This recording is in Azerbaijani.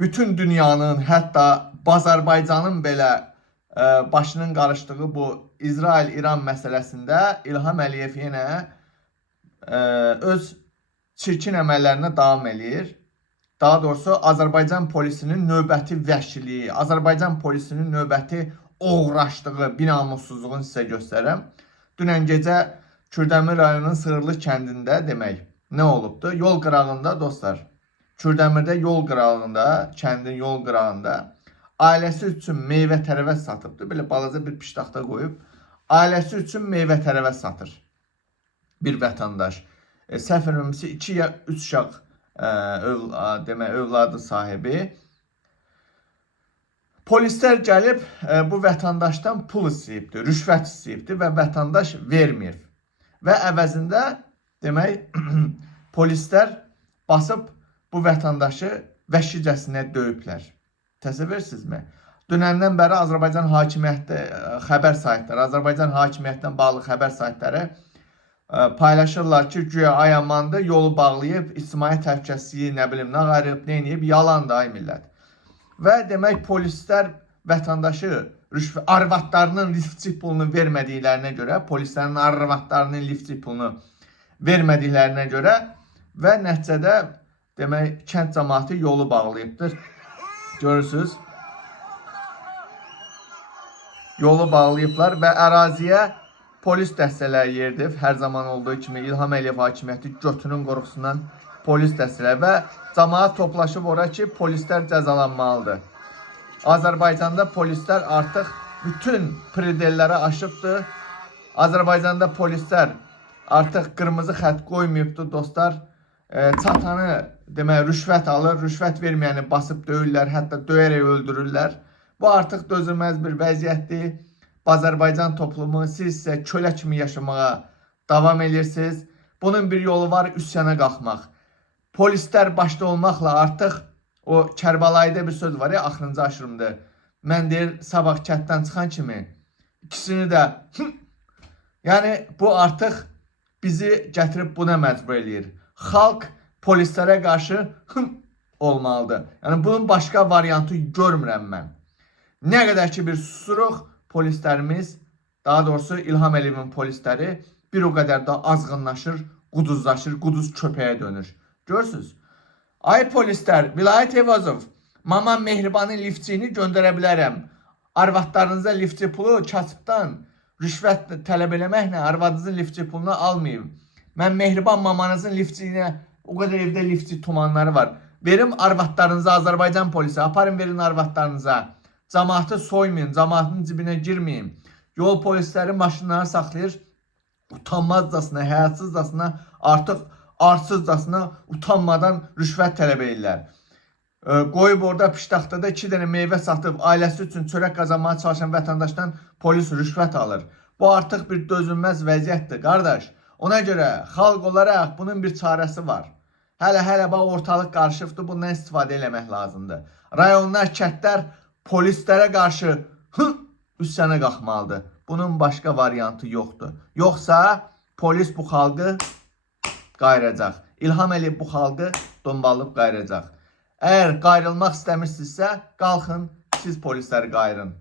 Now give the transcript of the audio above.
bütün dünyanın, hətta Azərbaycanın belə başının qarışdığı bu İsrail-İran məsələsində İlham Əliyev yenə öz çirkin əməllərinə davam eləyir. Daha doğrusu Azərbaycan polisinin növbəti vəhşiliyi, Azərbaycan polisinin növbəti oğraşdığı binamussuzluğunu sizə göstərəm. Dünən gecə Kürdəmir rayonunun Sığırlı kəndində demək nə olubdu? Yol qırağında dostlar, Kürdəmirdə yol qırağında, kəndin yol qırağında ailəsi üçün meyvə tərəvəz satıbdı. Belə balaca bir piştaxta qoyub, ailəsi üçün meyvə tərəvəz satır bir vətəndaş. Səhv eləmirəmsə 2 ya 3 uşaq övladı sahibi. Polislər gəlib bu vətəndaşdan pul istəyibdi, rüşvət istəyibdi və vətəndaş vermir. Və əvəzində demək polislər basıb bu vətəndaşı vəhşicəsinə döyüblər. Təsəvvürsünüzmü? Dünəndən bəri Azərbaycan hakimiyyəti xəbər saytları, Azərbaycan hakimiyyətindən bağlı xəbər saytları paylaşırlar ki, güya ayamandı, yolu bağlayıb, ictimai təhlükəsizliyi nə bilim, nə qarıb, nə eləyib, yalandır ay millət. Və demək polislər vətəndaşı arvadlarının liftçi pulunu vermədiklərinə görə, polislərin arvadlarının liftçi pulunu vermədiklərinə görə və nəticədə demək kənd cəmaatı yolu bağlayıbdır. Görürsünüz? Yolu bağlayıblar və əraziyə polis dəstələri yeridib. Hər zaman olduğu kimi İlham Əliyev hakimiyyəti götünün qorxusundan polis dəstələri və cəmaat toplaşıb ora ki, polislər cəzalanmalıdır. Azərbaycanda polislər artıq bütün predelləri aşıbdır. Azərbaycanda polislər artıq qırmızı xətt qoymayıbdır dostlar. Çatanı demək rüşvət alır, rüşvət verməyəni basıb döyürlər, hətta döyərək öldürürlər. Bu artıq dözülməz bir vəziyyətdir. Azərbaycan toplumu siz isə kölə kimi yaşamağa davam edirsiniz. Bunun bir yolu var, üsyana qalxmaq. Polislər başda olmaqla artıq o Kərbalayda bir söz var ya, axırıncı aşırımdır. Mən deyir, sabah kətdən çıxan kimi ikisini də yəni bu artıq bizi gətirib buna məcbur eləyir. Xalq polislərə qarşı olmalıdır. Yəni bunun başqa variantı görmürəm mən. Nə qədər ki bir susuruq, polislərimiz, daha doğrusu İlham Əliyevin polisləri bir o qədər də azğınlaşır, quduzlaşır, quduz köpəyə dönür. Görürsünüz? Ay polislər, Vilayət Eyvazov, Mama Mehribanın liftçiyini göndərə bilərəm. Arvadlarınıza liftçi pulu kasıbdan rüşvət tələb eləməklə arvadınızın liftçi pulunu almayın. Mən Mehriban mamanızın liftçiyinə, o qədər evdə liftçi tumanları var. Verim arvadlarınıza, Azərbaycan polisi, aparın verin arvadlarınıza. Cəmaatı soymayın, cəmaatın cibinə girməyin. Yol polisləri maşınları saxlayır, utanmazcasına, həyatsızcasına, artıq arsızcasına utanmadan rüşvət tələb edirlər. Qoyub orada piştaxtada 2 dənə meyvə satıb, ailəsi üçün çörək qazanmaya çalışan vətəndaşdan polis rüşvət alır. Bu artıq bir dözülməz vəziyyətdir, qardaş. Ona görə xalq olaraq bunun bir çarəsi var. Hələ bax ortalıq qarışıbdır, bundan istifadə eləmək lazımdır. Rayonlar, kətlər polislərə qarşı üsyana qalxmalıdır. Bunun başqa variantı yoxdur. Yoxsa polis bu xalqı qayıracaq. İlham Əliyev bu xalqı dombalıb qayıracaq. Əgər qayrılmaq istəmirsinizsə, qalxın, siz polisləri qayırın.